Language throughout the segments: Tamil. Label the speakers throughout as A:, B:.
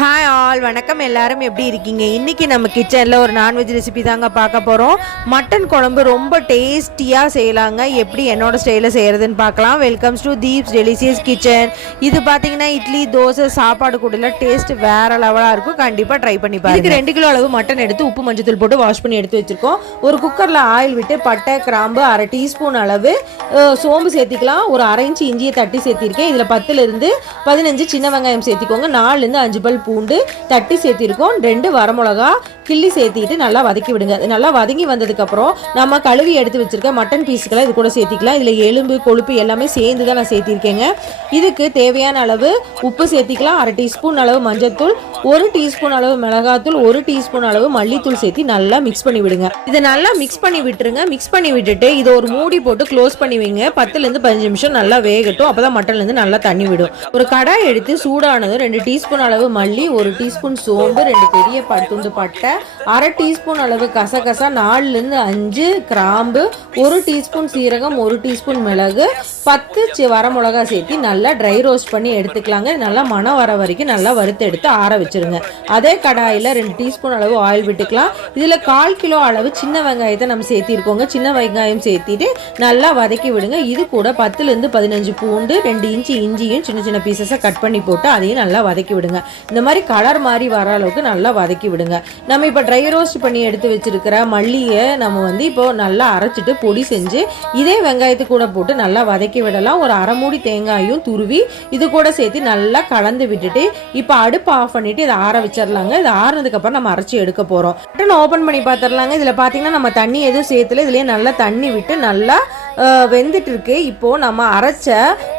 A: ஹாய் ஆல் வணக்கம். எல்லாரும் எப்படி இருக்கீங்க? இன்றைக்கி நம்ம கிச்சனில் ஒரு நான்வெஜ் ரெசிபி தாங்க பார்க்க போகிறோம் மட்டன் குழம்பு ரொம்ப டேஸ்டியாக செய்யலாங்க. எப்படி என்னோட ஸ்டைலில் செய்கிறதுன்னு பார்க்கலாம். Welcomes to Deeps delicious kitchen இது பார்த்தீங்கன்னா இட்லி தோசை சாப்பாடு கூடல டேஸ்ட் வேறு லெவலாக இருக்கும். கண்டிப்பாக ட்ரை பண்ணி பாருங்க. இதுக்கு ரெண்டு கிலோ அளவு மட்டன் எடுத்து உப்பு மஞ்சத்தூள் போட்டு வாஷ் பண்ணி எடுத்து வச்சுருக்கோம். ஒரு குக்கரில் ஆயில் விட்டு பட்டை கிராம்பு அரை டீஸ்பூன் அளவு சோம்பு சேர்த்திக்கலாம். ஒரு அரை இன்ச்சு இஞ்சியை தட்டி சேர்த்திருக்கேன். இதில் பத்துலேருந்து பதினஞ்சு சின்ன வெங்காயம் சேர்த்திக்கோங்க. நாலுலேருந்து அஞ்சு பல் பூண்டு தட்டி சேர்த்திருக்கோம். ரெண்டு வரமிளகா கிள்ளி சேர்த்திட்டு நல்லா வதக்கி விடுங்க. இது நல்லா வதங்கி வந்ததுக்கப்புறம் நம்ம கழுவி எடுத்து வச்சுருக்க மட்டன் பீஸுக்கெல்லாம் இது கூட சேர்த்திக்கலாம். இதில் எலும்பு கொழுப்பு எல்லாமே சேர்ந்து தான் நான் சேர்த்திருக்கேங்க. இதுக்கு தேவையான அளவு உப்பு சேர்த்திக்கலாம். அரை டீஸ்பூன் அளவு மஞ்சத்தூள் ஒரு டீஸ்பூன் அளவு மிளகாத்தூள் ஒரு டீஸ்பூன் அளவு மல்லித்தூள் சேர்த்து நல்லா மிக்ஸ் பண்ணி விடுங்க. இதை நல்லா மிக்ஸ் பண்ணி விட்டுருங்க. மிக்ஸ் பண்ணி விட்டுட்டு இதை ஒரு மூடி போட்டு க்ளோஸ் பண்ணி வைங்க. பத்துலேருந்து பதினஞ்சு நிமிஷம் நல்லா வேகட்டும். அப்போ தான் மட்டன்லேருந்து நல்லா தண்ணி விடும். ஒரு கடாய் எடுத்து சூடானதும் ரெண்டு டீஸ்பூன் அளவு மல்லி ஒரு டீஸ்பூன் சோம்பு ரெண்டு பெரிய ப- துண்டு பட்டை அரை டீஸ்பூன் அளவு கசகசா நாலுலேருந்து அஞ்சு கிராம்பு ஒரு டீஸ்பூன் சீரகம் ஒரு டீஸ்பூன் மிளகு பத்து சி வரமிளகா சேர்த்து நல்லா ட்ரை ரோஸ்ட் பண்ணி எடுத்துக்கலாங்க. நல்லா மணம் வர வரைக்கும் நல்லா வறுத்து எடுத்து ஆற வச்சிருங்க. அதே கடாயில் ரெண்டு டீஸ்பூன் அளவு ஆயில் விட்டுக்கலாம். இதில் கால் கிலோ அளவு சின்ன வெங்காயத்தை நம்ம சேர்த்திருக்கோங்க. சின்ன வெங்காயம் சேர்த்திட்டு நல்லா வதக்கி விடுங்க. இது கூட பத்துலேருந்து பதினஞ்சு பூண்டு ரெண்டு இன்ச்சு இஞ்சியும் சின்ன சின்ன பீசஸாக கட் பண்ணி போட்டு அதையும் நல்லா வதக்கி விடுங்க. இந்த மாதிரி கலர் மாதிரி வர அளவுக்கு நல்லா வதக்கி விடுங்க. நம்ம இப்போ ட்ரை ரோஸ்ட் பண்ணி எடுத்து வச்சுருக்கிற மல்லியை நம்ம வந்து இப்போது நல்லா அரைச்சிட்டு பொடி செஞ்சு இதே வெங்காயத்து கூட போட்டு நல்லா வதக்கி விடலாம். ஒரு அரை மூடி தேங்காயும் துருவி இது கூட சேர்த்து நல்லா கலந்து விட்டுட்டு இப்போ அடுப்பு ஆஃப் பண்ணிவிட்டு இதை ஆற வச்சிடலாங்க இது ஆறுனதுக்கப்புறம் நம்ம அரைச்சி எடுக்க போகிறோம் பட்டன் ஓப்பன் பண்ணி பார்த்துடலாங்க இதில் பார்த்தீங்கன்னா நம்ம தண்ணி எதுவும் சேர்த்துல இதுலேயே நல்லா தண்ணி விட்டு நல்லா அஹ், வெந்துட்டு இருக்கு இப்போ நம்ம அரைச்ச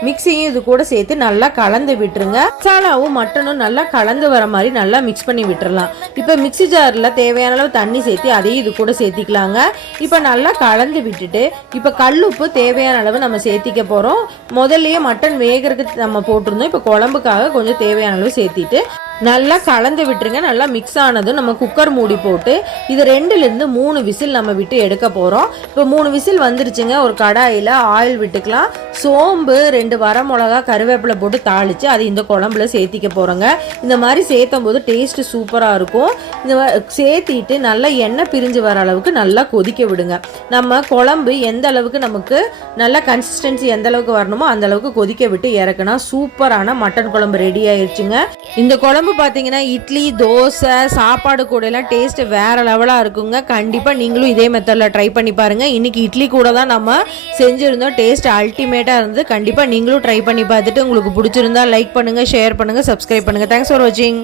A: மிக்ஸியும் இது கூட சேர்த்து நல்லா கலந்து விட்டுருங்க. மசாலாவும் மட்டனும் நல்லா கலந்து வர மாதிரி நல்லா மிக்ஸ் பண்ணி விட்டுறலாம். இப்போ மிக்ஸி ஜாரில் தேவையான அளவு தண்ணி சேர்த்து அதையும் இது கூட சேர்த்திக்கலாங்க. இப்போ நல்லா கலந்து விட்டுட்டு இப்போ கல்லுப்பு தேவையான அளவு நம்ம சேர்த்திக்க போகிறோம் முதல்லயே மட்டன் வேகிறதுக்கு நம்ம போட்டிருந்தோம். இப்போ குழம்புக்காக கொஞ்சம் தேவையான அளவு சேர்த்திட்டு நல்லா கலந்து விட்டுருங்க நல்லா மிக்ஸ் ஆனதும் நம்ம குக்கர் மூடி போட்டு இது ரெண்டுலேருந்து மூணு விசில் நம்ம விட்டு எடுக்க போகிறோம் இப்போ மூணு விசில் வந்துருச்சுங்க ஒரு கடாயில் ஆயில் விட்டுக்கலாம். சோம்பு ரெண்டு வரமிளகா கருவேப்பிலை போட்டு தாளித்து அது இந்த குழம்புல சேர்த்திக்க போகிறோங்க இந்த மாதிரி சேர்த்தும் போது டேஸ்ட்டு சூப்பராக இருக்கும். இந்த சேர்த்திட்டு நல்லா எண்ணெய் பிரிஞ்சு வர அளவுக்கு நல்லா கொதிக்க விடுங்க. நம்ம குழம்பு எந்த அளவுக்கு நமக்கு நல்லா கன்சிஸ்டன்சி எந்த அளவுக்கு வரணுமோ அந்த அளவுக்கு கொதிக்க விட்டு இறக்குனா சூப்பரான மட்டன் குழம்பு ரெடி ஆயிடுச்சுங்க இந்த குழம்பு பார்த்தீங்கன்னா இட்லி தோசை சாப்பாடு கூட எல்லாம் டேஸ்ட் வேற லெவலாக இருக்குங்க. கண்டிப்பாக நீங்களும் இதே மெத்தடில் ட்ரை பண்ணி பாருங்க. இன்னைக்கு இட்லி கூட தான் நம்ம செஞ்சுருந்தோம். டேஸ்ட் அல்டிமேட்டாக இருந்து கண்டிப்பாக நீங்களும் ட்ரை பண்ணி பார்த்துட்டு உங்களுக்கு பிடிச்சிருந்தா லைக் பண்ணுங்கள் ஷேர் பண்ணுங்கள் சப்ஸ்கிரைப் பண்ணுங்கள் தேங்க்ஸ் ஃபார் வாட்சிங்